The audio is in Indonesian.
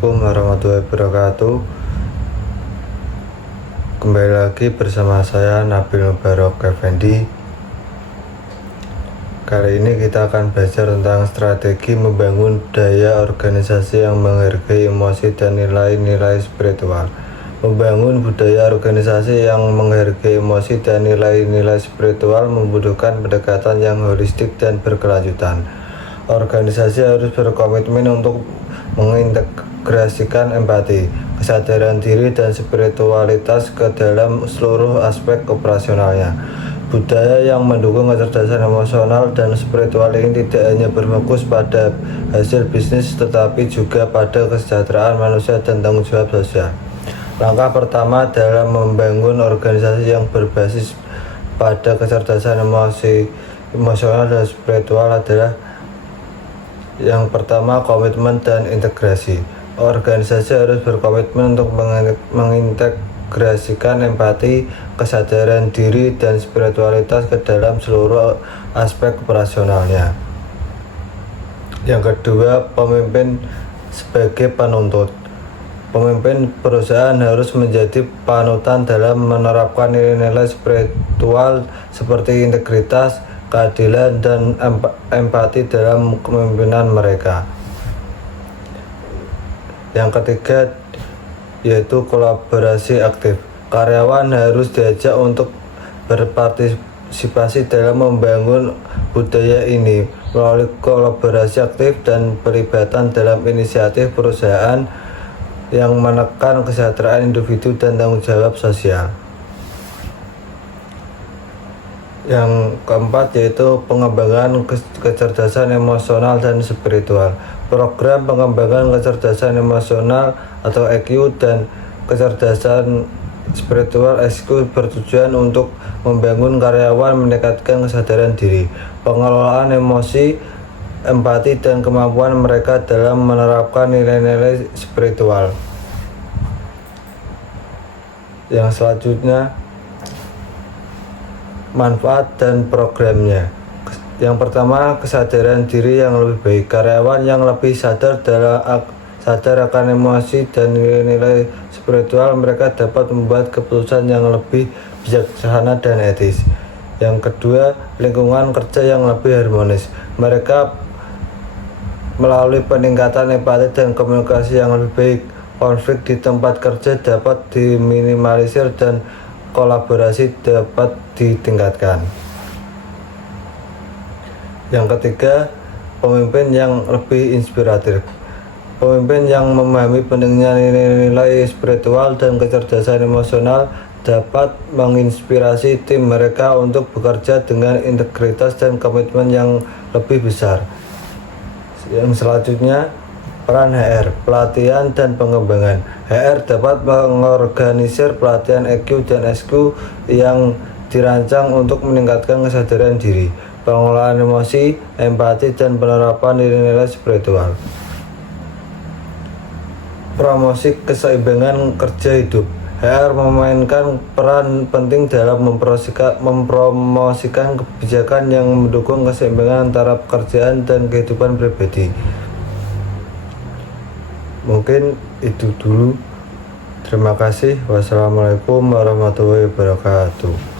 Assalamualaikum warahmatullahi wabarakatuh. Kembali lagi bersama saya Nabil Mubarok Effendi. Kali ini kita akan belajar tentang strategi membangun budaya organisasi yang menghargai emosi dan nilai-nilai spiritual. Membangun budaya organisasi yang menghargai emosi dan nilai-nilai spiritual membutuhkan pendekatan yang holistik dan berkelanjutan. Organisasi harus berkomitmen untuk mengintegrasikan empati, kesadaran diri, dan spiritualitas ke dalam seluruh aspek operasionalnya. Budaya yang mendukung kecerdasan emosional dan spiritual ini tidak hanya berfokus pada hasil bisnis, tetapi juga pada kesejahteraan manusia dan tanggung jawab sosial. Langkah pertama dalam membangun organisasi yang berbasis pada kecerdasan emosional dan spiritual adalah yang pertama, komitmen dan integrasi. Organisasi harus berkomitmen untuk mengintegrasikan empati, kesadaran diri, dan spiritualitas ke dalam seluruh aspek operasionalnya. Yang kedua, pemimpin sebagai penuntut. Pemimpin perusahaan harus menjadi panutan dalam menerapkan nilai-nilai spiritual seperti integritas, keadilan, dan empati dalam kepemimpinan mereka. Yang ketiga yaitu kolaborasi aktif. Karyawan harus diajak untuk berpartisipasi dalam membangun budaya ini melalui kolaborasi aktif dan pelibatan dalam inisiatif perusahaan yang menekan kesejahteraan individu dan tanggung jawab sosial. Yang keempat yaitu pengembangan kecerdasan emosional dan spiritual. Program pengembangan kecerdasan emosional atau EQ dan kecerdasan spiritual ESQ bertujuan untuk membangun karyawan, meningkatkan kesadaran diri, pengelolaan emosi, empati, dan kemampuan mereka dalam menerapkan nilai-nilai spiritual. Yang selanjutnya, manfaat dan programnya. Yang pertama, kesadaran diri yang lebih baik. Karyawan yang lebih sadar akan emosi dan nilai-nilai spiritual mereka dapat membuat keputusan yang lebih bijaksana dan etis. Yang kedua, lingkungan kerja yang lebih harmonis. Mereka melalui peningkatan empati dan komunikasi yang lebih baik, konflik di tempat kerja dapat diminimalisir dan kolaborasi dapat ditingkatkan. Yang ketiga, pemimpin yang lebih inspiratif. Pemimpin yang memahami pentingnya nilai-nilai spiritual dan kecerdasan emosional dapat menginspirasi tim mereka untuk bekerja dengan integritas dan komitmen yang lebih besar. Yang selanjutnya, peran HR, pelatihan dan pengembangan. HR dapat mengorganisir pelatihan EQ dan SQ yang dirancang untuk meningkatkan kesadaran diri, pengelolaan emosi, empati, dan penerapan nilai-nilai spiritual. Promosi keseimbangan kerja hidup. HR memainkan peran penting dalam mempromosikan kebijakan yang mendukung keseimbangan antara pekerjaan dan kehidupan pribadi. Mungkin itu dulu. Terima kasih. Wassalamualaikum warahmatullahi wabarakatuh.